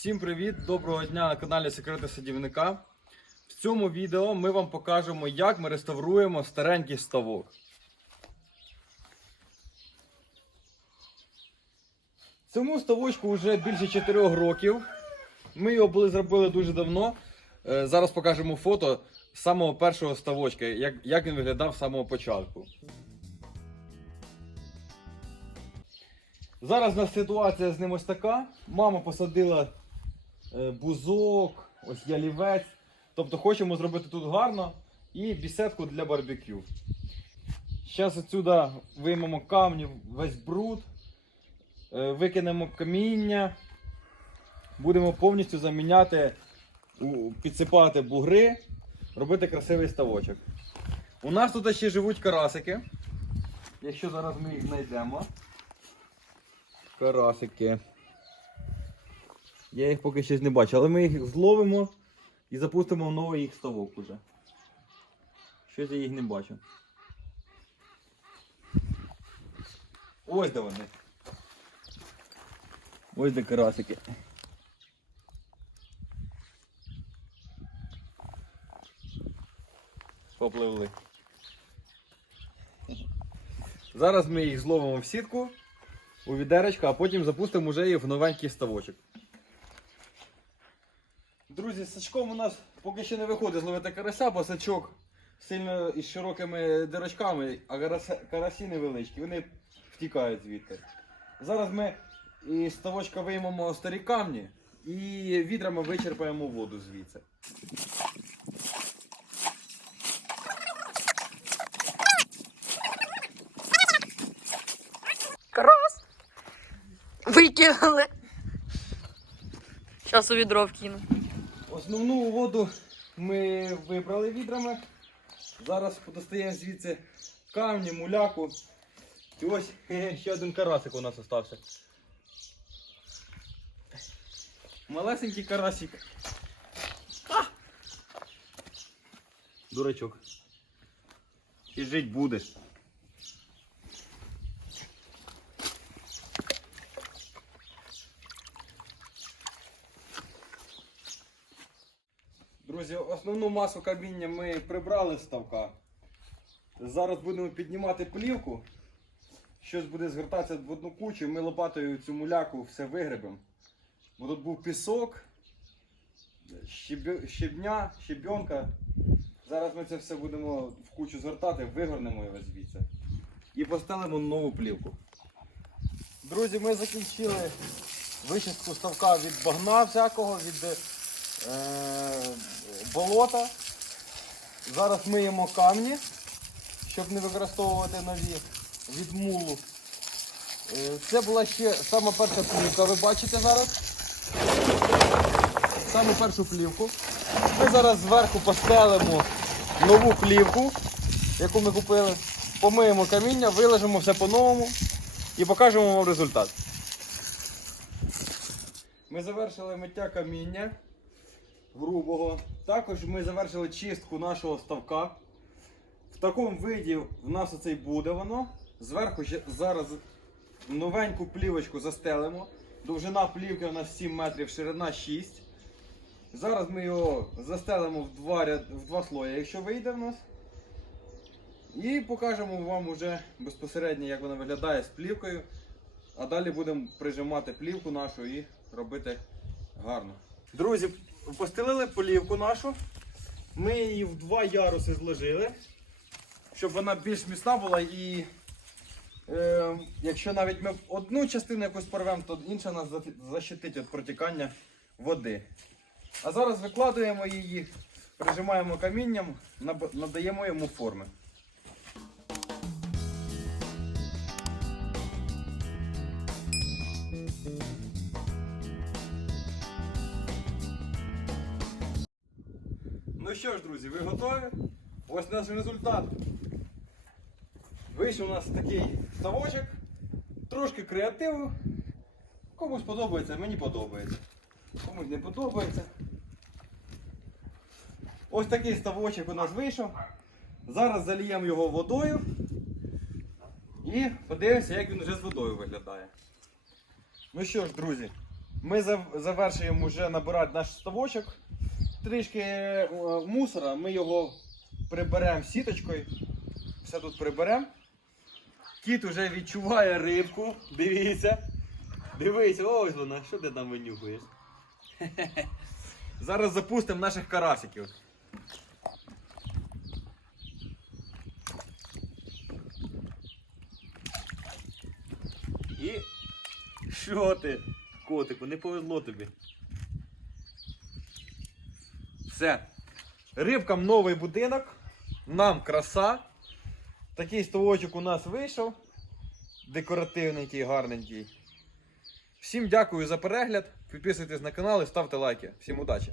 Всім привіт! Доброго дня на каналі Секрети Садівника. В цьому відео ми вам покажемо, як ми реставруємо старенький ставок. Цьому ставочку вже більше 4 років. Ми його були зробили дуже давно. Е, Зараз покажемо фото самого першого ставочка, як, він виглядав з самого початку. Зараз у нас ситуація з ним ось така. Мама посадила бузок, ось ялівець. Тобто хочемо зробити тут гарно і бісетку для барбекю. Зараз отсюди виймемо камні, весь бруд, е, викинемо каміння, будемо повністю заміняти, підсипати бугри, робити красивий ставочок. У нас тут ще живуть карасики. Якщо зараз ми їх знайдемо. Карасики. Я їх поки ще не бачу, але ми їх зловимо і запустимо в новий їх ставок уже. Щось я їх не бачу. Ось де вони. Ось де карасики. Попливли. Зараз ми їх зловимо в сітку у відеречко, а потім запустимо вже її в новенький ставочок. Друзі, з сачком у нас поки ще не виходить зловити карася, бо сачок сильно із широкими дирочками, а карасі невеличкі, вони втікають звідти. Зараз ми із ставочка виймемо старі камні і відрами вичерпаємо воду звідси. Крас! Викинули. Зараз у відро вкину. Основну воду ми вибрали відрами. Зараз достаємо звідси камні, муляку. І ось ще один карасик у нас остався. Малесенький карасик. А! Дурачок. І жить будеш. Друзі, основну масу каміння ми прибрали з ставка. Зараз будемо піднімати плівку. Щось буде згортатися в одну кучу. Ми лопатою цю муляку все вигребемо. Бо тут був пісок, щеб- щебня, щебенка. Зараз ми це все будемо в кучу згортати, вигорнемо його звідси. І постелимо нову плівку. Друзі, ми закінчили вичистку ставка від багна всякого, від е, болота. Зараз миємо камні, щоб не використовувати нові від мулу. Е, Це була ще сама перша плівка, ви бачите зараз. Саму першу плівку. Ми зараз зверху постелимо нову плівку, яку ми купили. Помиємо каміння, вилежимо все по-новому і покажемо вам результат. Ми завершили миття каміння грубого. Також ми завершили чистку нашого ставка. В такому виді в нас оцей буде воно. Зверху зараз новеньку плівочку застелимо. Довжина плівки у нас 7 метрів, ширина 6. Зараз ми його застелимо в два, ряд, в два слої, якщо вийде в нас. І покажемо вам уже безпосередньо, як вона виглядає з плівкою. А далі будемо прижимати плівку нашу і робити гарно. Друзі, постелили плівку нашу. Ми її в два яруси зложили, щоб вона більш міцна була і е, якщо навіть ми одну частину якусь порвемо, то інша нас защитить від протікання води. А зараз викладуємо її, прижимаємо камінням, надаємо йому форми. Ну що ж, друзі, ви готові? Ось наш результат. Вийшов у нас такий ставочок, трошки креативу. Комусь подобається, мені подобається. Комусь не подобається. Ось такий ставочок у нас вийшов. Зараз заліємо його водою і подивимося, як він вже з водою виглядає. Ну що ж, друзі, Ми завершуємо вже набирати наш ставочок. Трішки е, мусора, ми його приберемо сіточкою. Все тут приберемо. Кіт уже відчуває рибку. Дивіться. Дивись, ось вона, що ти там винюхуєш? Зараз запустимо наших карасиків. І що ти, котику, не повезло тобі. Все. Рибкам новий будинок. Нам краса. Такий столочок у нас вийшов. Декоративненький, гарненький. Всім дякую за перегляд. Підписуйтесь на канал і ставте лайки. Всім удачі!